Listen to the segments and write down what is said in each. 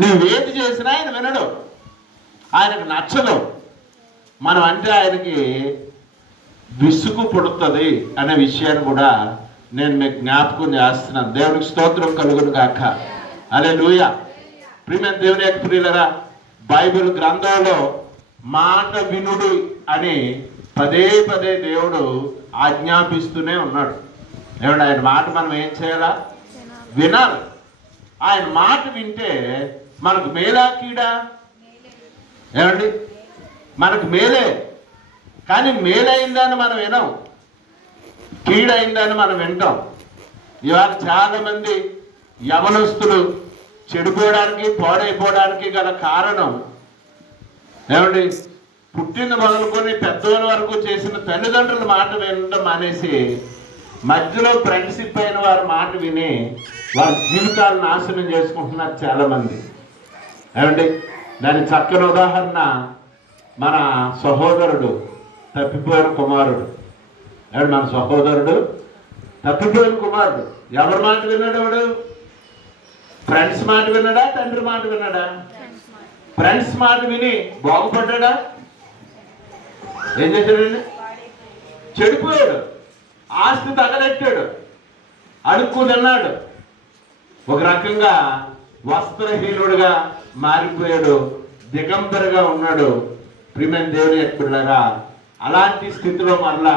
నువ్వేది చేసినా ఆయన వినడు, ఆయనకు నచ్చదు. మనం అంటే ఆయనకి విసుగు పుడుతుంది అనే విషయాన్ని కూడా నేను మీకు జ్ఞాపకం చేస్తున్నాను. దేవునికి స్తోత్రం కలుగును గాక. హల్లెలూయా. ప్రియమైన దేవుని యొక్క ప్రియులరా, బైబిల్ గ్రంథంలో మాట వినుడు అని పదే పదే దేవుడు ఆజ్ఞాపిస్తూనే ఉన్నాడు. ఏమంటే ఆయన మాట మనం ఏం చేయాలా? వినాలి. ఆయన మాట వింటే మనకు మేలా కీడా? ఏమండి, మనకు మేలే. కానీ మేలైందని మనం వినం, కీడైందని మనం వింటాం. ఇవాళ చాలా మంది యవనస్తులు చెడిపోవడానికి, పాడైపోవడానికి గల కారణం ఏమండి, పుట్టిన మొదలుకొని పెద్దవాళ్ళ వరకు చేసిన తల్లిదండ్రుల మాట వినడం మానేసి మధ్యలో ఫ్రెండ్షిప్ అయిన వారి మాట విని వారి జీవితాలను నాశనం చేసుకుంటున్నారు చాలామంది. ఏమండి, దాని చక్కని ఉదాహరణ మన సహోదరుడు తప్పిపోయిన కుమారుడు. ఏమండి, మన సహోదరుడు తప్పిపోయిన కుమారుడు ఎవరి మాట విన్నాడు? వాడు ఫ్రెండ్స్ మాట విన్నాడా? తండ్రి మాట విన్నాడా? ఫ్రెండ్స్ మాట విని బాగుపడ్డా? ఏం చేశాడండి? చెడిపోయాడు, ఆస్తి తగలెట్టాడు, అడుక్కు తిన్నాడు, ఒక రకంగా వస్త్రహీనుడుగా మారిపోయాడు, దిగంబరగా ఉన్నాడు. ప్రియమైన దేవుని ఎక్కడగా అలాంటి స్థితిలో మళ్ళా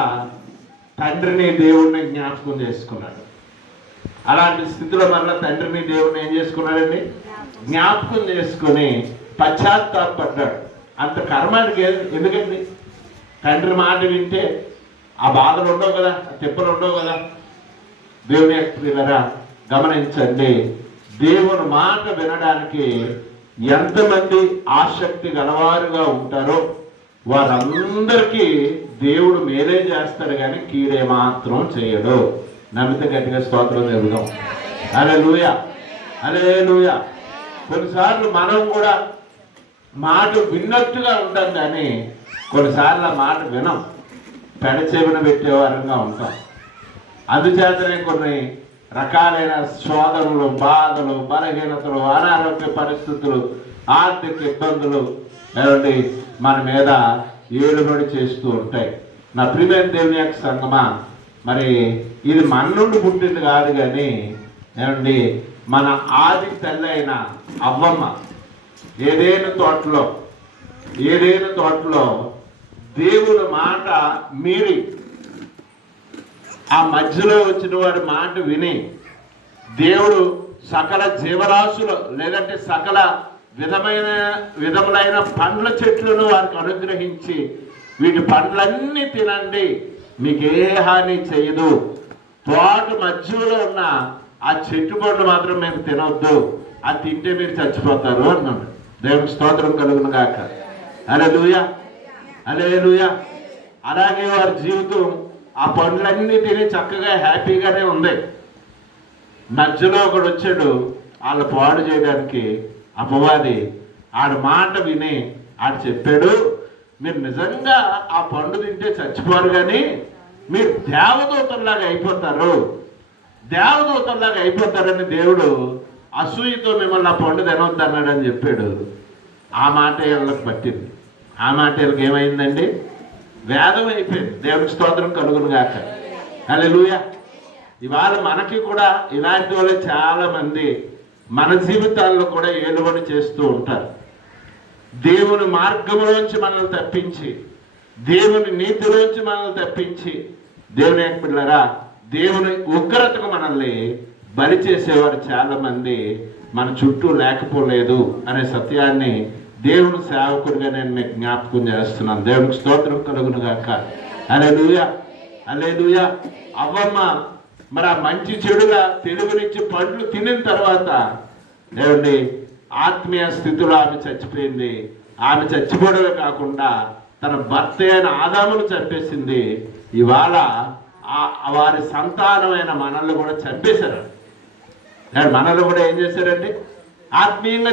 తండ్రిని దేవుడిని జ్ఞాపకం చేసుకున్నాడు. అలాంటి స్థితిలో మళ్ళీ తండ్రిని దేవుడిని ఏం చేసుకున్నాడండి? జ్ఞాపకం చేసుకొని పశ్చాత్తాపడ్డాడు. అంత కర్మానికి ఎందుకండి? తండ్రి మాట వింటే ఆ బాధలు ఉండవు కదా, తిప్పలు ఉండవు కదా. దేవుని యొక్క గమనించండి, దేవుని మాట వినడానికి ఎంతమంది ఆసక్తి గలవారుగా ఉంటారో వారందరికీ దేవుడు మేలే చేస్తాడు, కానీ కీడే మాత్రం చేయడు. నమ్మితే గట్టిగా స్తోత్రం చెబుదాం. హల్లెలూయా, హల్లెలూయా. కొన్నిసార్లు మనం కూడా మాట విన్నట్టుగా ఉంటాం, కానీ కొన్నిసార్లు ఆ మాట వినం, పెడచెవిన పెట్టేవారంగా ఉంటాం. అందుచేతనే కొన్ని రకాలైన శోధనలు, బాధలు, బలహీనతలు, అనారోగ్య పరిస్థితులు, ఆర్థిక ఇబ్బందులు ఏమండి మన మీద ఏలుబడి చేస్తూ ఉంటాయి. నా ప్రియమైన దేవుని యొక్క సంగమా, మరి ఇది మన నుండి పుట్టింది కాదు, కానీ ఏమండి మన ఆది తల్లి అయిన అవ్వమ్మ ఏదైనా తోటలో దేవుని మాట మీరి ఆ మధ్యలో వచ్చిన వాడి మాట విని దేవుడు సకల జీవరాశులు లేదంటే సకల విధములైన పండ్ల చెట్లను వారికి అనుగ్రహించి వీటి పండ్లన్నీ తినండి, మీకు ఏ హాని చేయదు, తోట మధ్యలో ఉన్న ఆ చెట్టు పండ్లు మాత్రం మీరు తినొద్దు, అది తింటే మీరు చచ్చిపోతారు అన్నాడు. దేవునికి స్తోత్రం కలుగును గాక. హల్లెలూయా, హల్లెలూయా. అలాగే వారి జీవితం ఆ పండ్లన్నీ తిని చక్కగా హ్యాపీగానే ఉంది. మధ్యలో ఒకడు వచ్చాడు వాళ్ళ పాడు చేయడానికి, అపవాది. ఆడి మాట విని ఆడు చెప్పాడు, మీరు నిజంగా ఆ పండు తింటే చచ్చిపోరు, కానీ మీరు దేవదూతల్లాగా అయిపోతారని దేవుడు అసూయతో మిమ్మల్ని ఆ పండు తినవద్దు అన్నాడని చెప్పాడు. ఆ మాట వీళ్ళకి పట్టింది. ఆ మాట వీళ్ళకి ఏమైందండి? వేదం అయిపోయింది. దేవునికి స్తోత్రం కలుగును గాక. హల్లెలూయా. ఇవాళ మనకి కూడా ఇలాంటి వాళ్ళు చాలా మంది మన జీవితాల్లో కూడా ఏలుబడి చేస్తూ ఉంటారు. దేవుని మార్గంలోంచి మనల్ని తప్పించి, దేవుని నీతిలోంచి మనల్ని తప్పించి, దేవుని యొక్క పిల్లరా దేవుని ఉగ్రతకు మనల్ని బలి చేసేవారు చాలా మంది మన చుట్టూ లేకపోలేదు అనే సత్యాన్ని దేవుని సేవకుడిగా నేను మీకు జ్ఞాపకం చేస్తున్నాను. దేవునికి స్తోత్రం కలుగును గాక. హల్లెలూయా, హల్లెలూయా. అవ్వమ్మ మరి ఆ మంచి చెడుగా తెలుగునిచ్చి పండ్లు తినిన తర్వాత ఏమండి ఆత్మీయ స్థితిలో ఆమె చచ్చిపోయింది. ఆమె చచ్చిపోవడమే కాకుండా తన భర్త అయిన ఆదామును చంపేసింది. ఇవాళ వారి సంతానమైన మనల్ని కూడా చంపేశారు. మనల్ని కూడా ఏం చేశారండి? ఆత్మీయంగా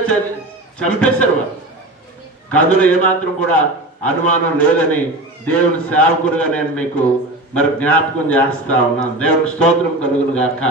చంపేశారు. వారు కదులు ఏమాత్రం కూడా అనుమానం లేదని దేవుని సేవకుడిగా నేను మీకు మరి జ్ఞాపకం చేస్తా ఉన్నాను. దేవునికి స్తోత్రం కలుగును గాక.